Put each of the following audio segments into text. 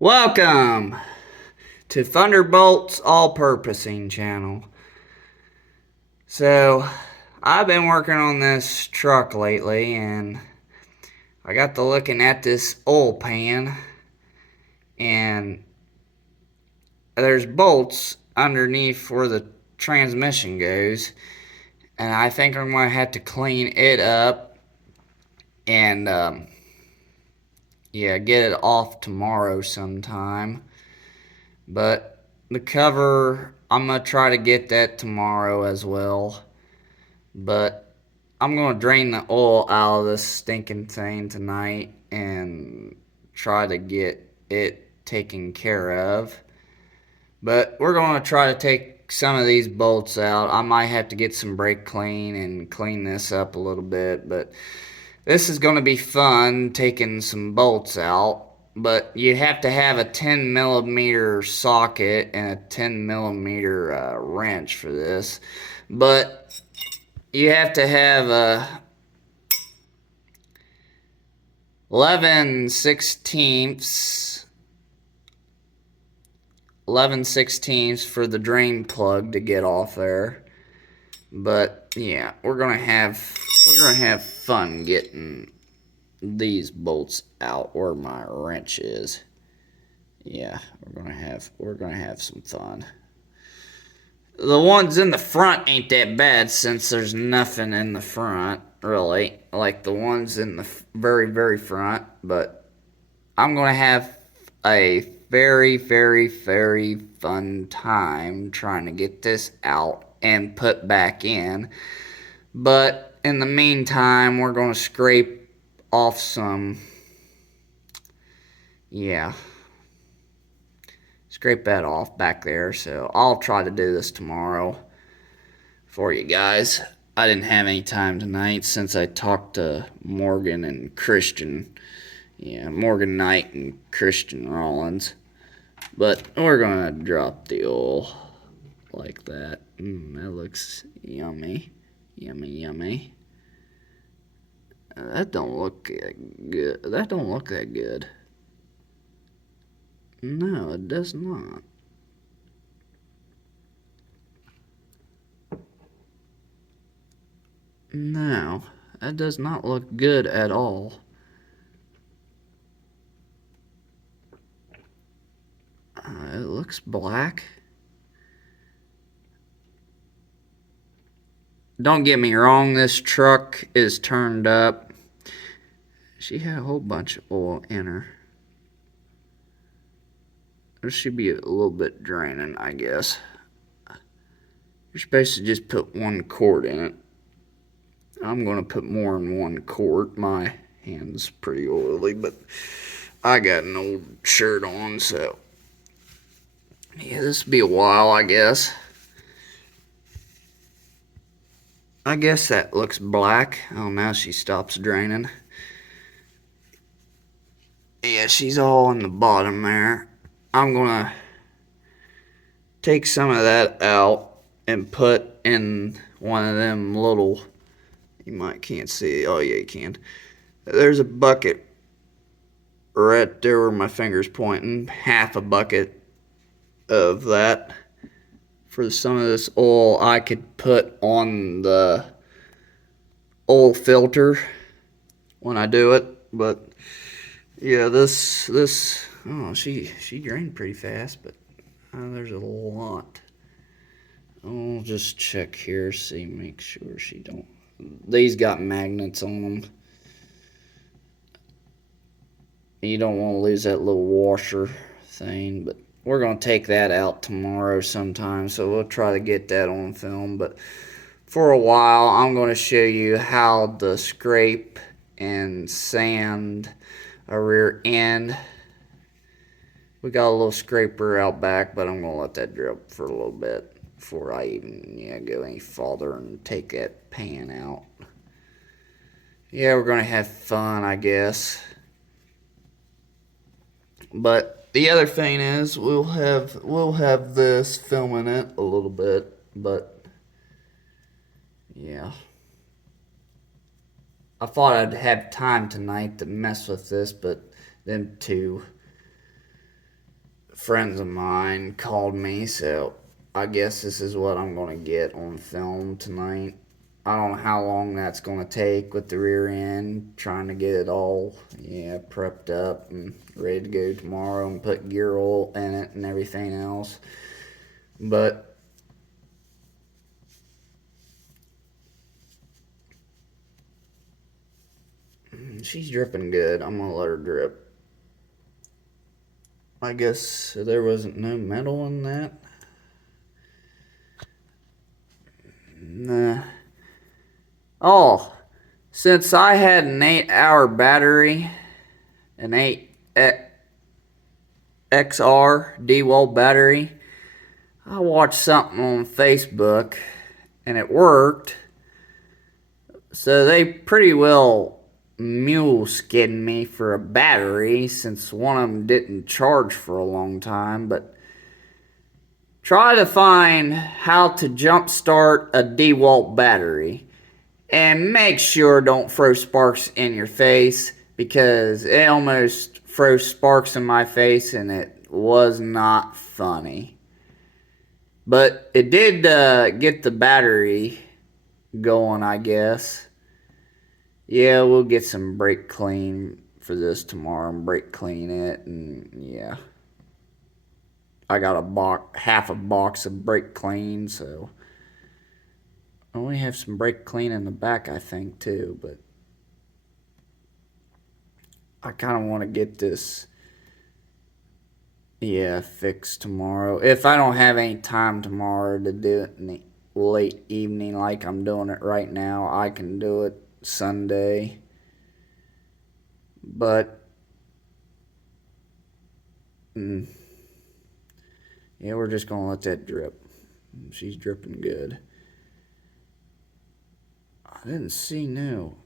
Welcome to Thunderbolt's all-purposing channel. So, I've been working on this truck lately, and I got to looking at this oil pan, and there's bolts underneath where the transmission goes, and I think I'm going to have to clean it up and, yeah, get it off tomorrow sometime. But the cover, I'm going to try to get that tomorrow as well. But I'm going to drain the oil out of this stinking thing tonight and try to get it taken care of. But we're going to try to take some of these bolts out. I might have to get some brake clean and clean this up a little bit. But this is going to be fun taking some bolts out. But you have to have a 10 millimeter socket and a 10 millimeter wrench for this. But you have to have a 11 sixteenths for the drain plug to get off there. But yeah, we're gonna have fun getting these bolts out where my wrench is. Yeah, we're gonna have some fun. The ones in the front ain't that bad since there's nothing in the front, really. Like the ones in the very, very front. But I'm going to have a very, very, very fun time trying to get this out and put back in. But in the meantime, we're going to scrape off some, yeah, scrape that off back there. So I'll try to do this tomorrow for you guys. I didn't have any time tonight since I talked to Morgan and Christian. Yeah, Morgan Knight and Christian Rollins. But we're gonna drop the oil like that. That looks yummy. Yummy, yummy. That don't look good. That don't look that good. No, it does not. No, that does not look good at all. It looks black. Don't get me wrong, this truck is turned up. She had a whole bunch of oil in her. There should be a little bit draining, I guess. You're supposed to just put 1 quart in it. I'm going to put more than 1 quart. My hand's pretty oily, but I got an old shirt on, so yeah, this will be a while, I guess. I guess that looks black. Oh, now she stops draining. Yeah, she's all in the bottom there. I'm going to take some of that out and put in one of them little, you can't see, oh yeah you can. There's a bucket right there where my finger's pointing, half a bucket of that for some of this oil I could put on the oil filter when I do it. But yeah, this oh, she drained pretty fast, but there's a lot. I'll just check here, see, make sure she don't. These got magnets on them. You don't want to lose that little washer thing, but we're going to take that out tomorrow sometime, so we'll try to get that on film. But for a while, I'm going to show you how to scrape and sand a rear end. We got a little scraper out back, but I'm going to let that drip for a little bit before I even go any farther and take that pan out. Yeah, we're going to have fun, I guess. But the other thing is we'll have this filming it a little bit, but yeah. I thought I'd have time tonight to mess with this, but them two friends of mine called me, so I guess this is what I'm going to get on film tonight. I don't know how long that's going to take with the rear end, trying to get it all, prepped up and ready to go tomorrow and put gear oil in it and everything else. But she's dripping good. I'm going to let her drip. I guess there wasn't no metal in that. Nah. Oh, since I had an 8-hour battery, an 8XR DeWalt battery, I watched something on Facebook and it worked. So they pretty well mule skinned me for a battery since one of them didn't charge for a long time. But try to find how to jumpstart a DeWalt battery. And make sure don't throw sparks in your face, because it almost froze sparks in my face and it was not funny. But it did get the battery going, I guess. Yeah, we'll get some brake clean for this tomorrow and brake clean it, and yeah. I got half a box of brake clean, so I only have some brake clean in the back, I think, too, but I kind of want to get this, fixed tomorrow. If I don't have any time tomorrow to do it in the late evening like I'm doing it right now, I can do it Sunday. But, yeah, we're just going to let that drip. She's dripping good. I didn't see no.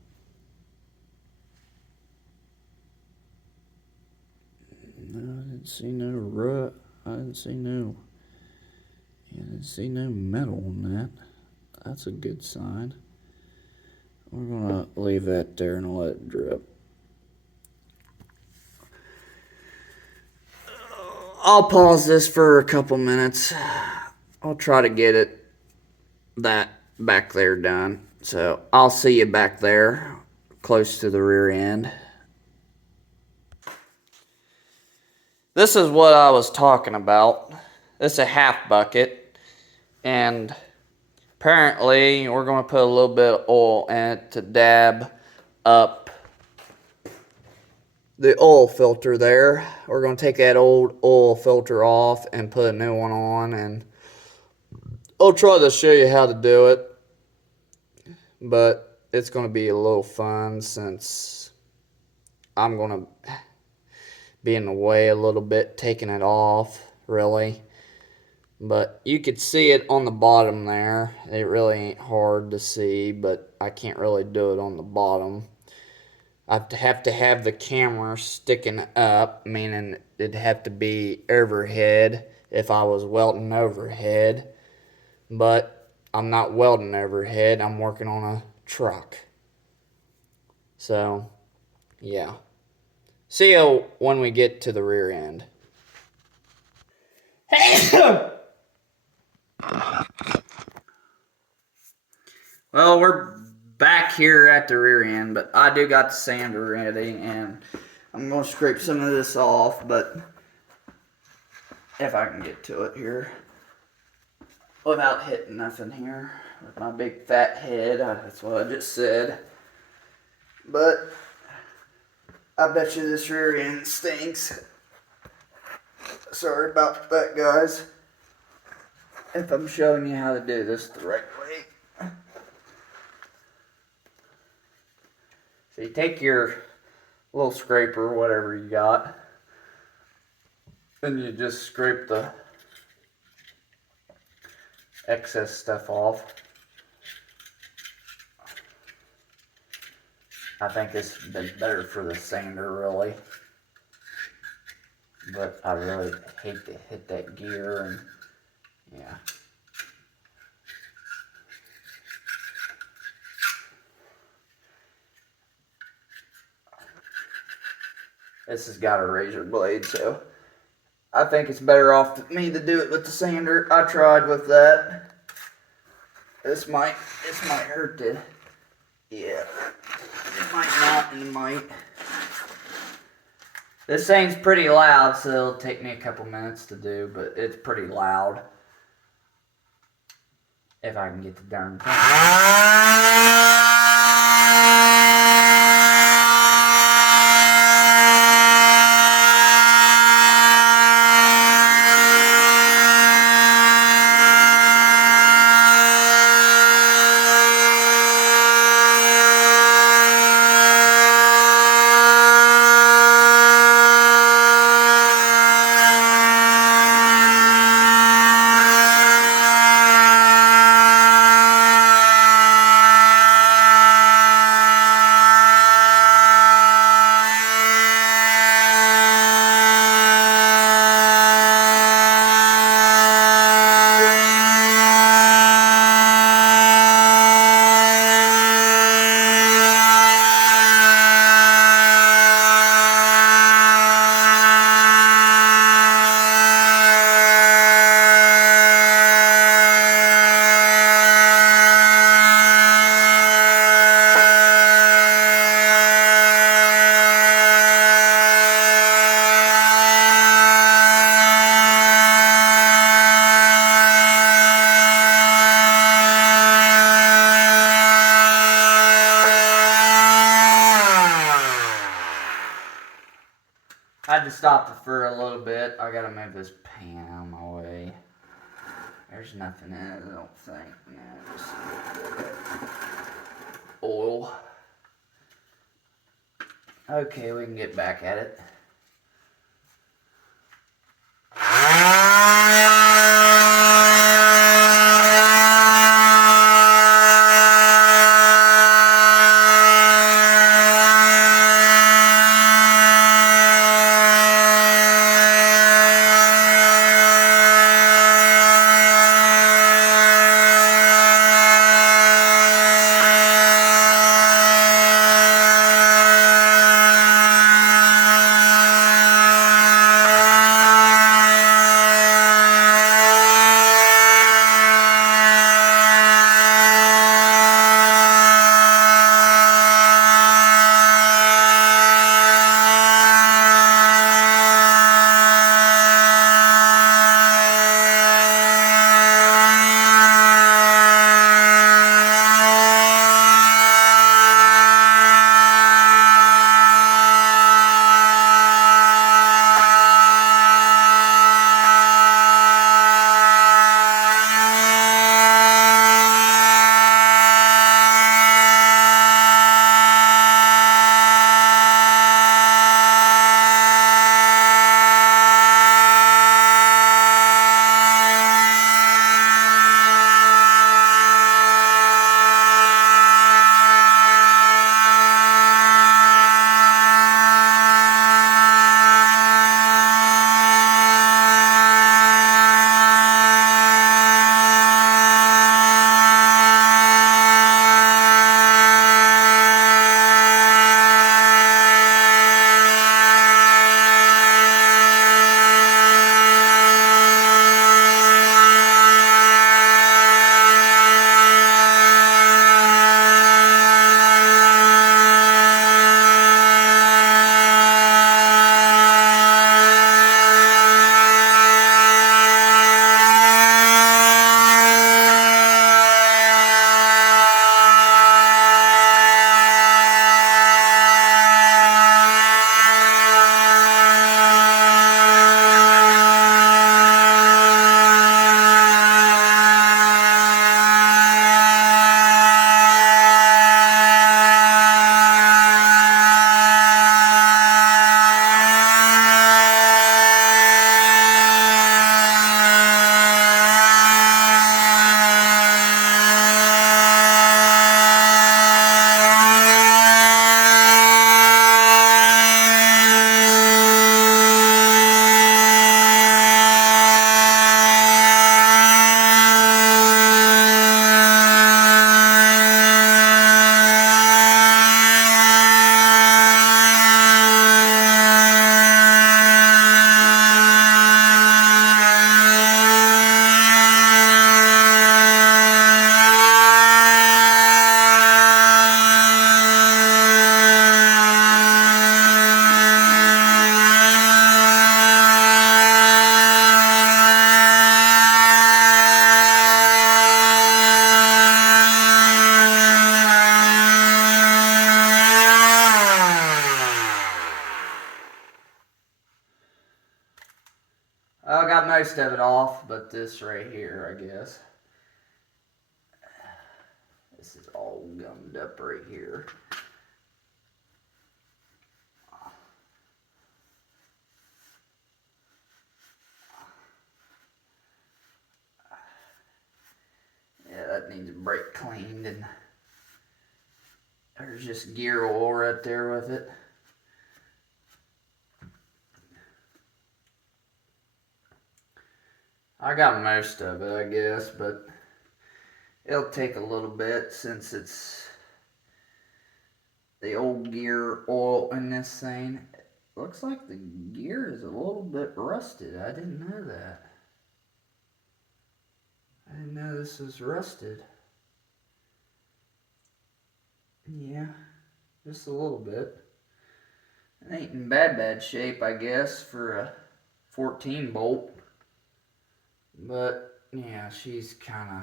No, I didn't see no rut. I didn't see no. I didn't see no metal on that. That's a good sign. We're gonna leave that there and let it drip. I'll pause this for a couple minutes. I'll try to get that back there done. So I'll see you back there, close to the rear end. This is what I was talking about. This is a half bucket, and apparently we're going to put a little bit of oil in it to dab up the oil filter there. We're going to take that old oil filter off and put a new one on, and I'll try to show you how to do it, but it's going to be a little fun since I'm going to be in the way a little bit taking it off, really. But you could see it on the bottom there. It really ain't hard to see, but I can't really do it on the bottom. I have to have the camera sticking up, meaning it'd have to be overhead if I was welding overhead. But I'm not welding overhead. I'm working on a truck. So, yeah. See you when we get to the rear end. Well, we're back here at the rear end, but I do got the sander ready, and I'm going to scrape some of this off, but if I can get to it here without hitting nothing here with my big fat head. That's what I just said. But I bet you this rear end stinks. Sorry about that, guys. If I'm showing you how to do this the right way. So you take your little scraper, whatever you got, and you just scrape the excess stuff off. I think this has been better for the sander, really. But I really hate to hit that gear, and yeah. This has got a razor blade, so I think it's better off for me to do it with the sander. I tried with that. This might hurt it. Yeah. It might not, and it might. This thing's pretty loud, so it'll take me a couple minutes to do, but it's pretty loud. If I can get the darn thing. I had to stop it for a little bit. I gotta move this pan out of my way. There's nothing in it, I don't think. No, just a little bit of oil. Okay, we can get back at it. I got most of it off, but this right here, I guess. This is all gummed up right here. Yeah, that needs a brake cleaned, and there's just gear oil right there with it. I got most of it, I guess, but it'll take a little bit since it's the old gear oil in this thing. Looks like the gear is a little bit rusted. I didn't know that. I didn't know this was rusted. Yeah, just a little bit. It ain't in bad shape, I guess, for a 14 bolt. But, yeah, she's kind of...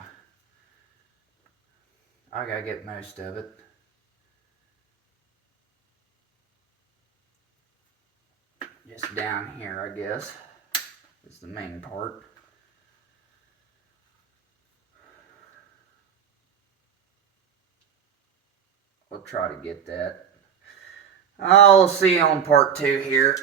I gotta get most of it. Just down here, I guess, is the main part. We'll try to get that. I'll see you on part 2 here.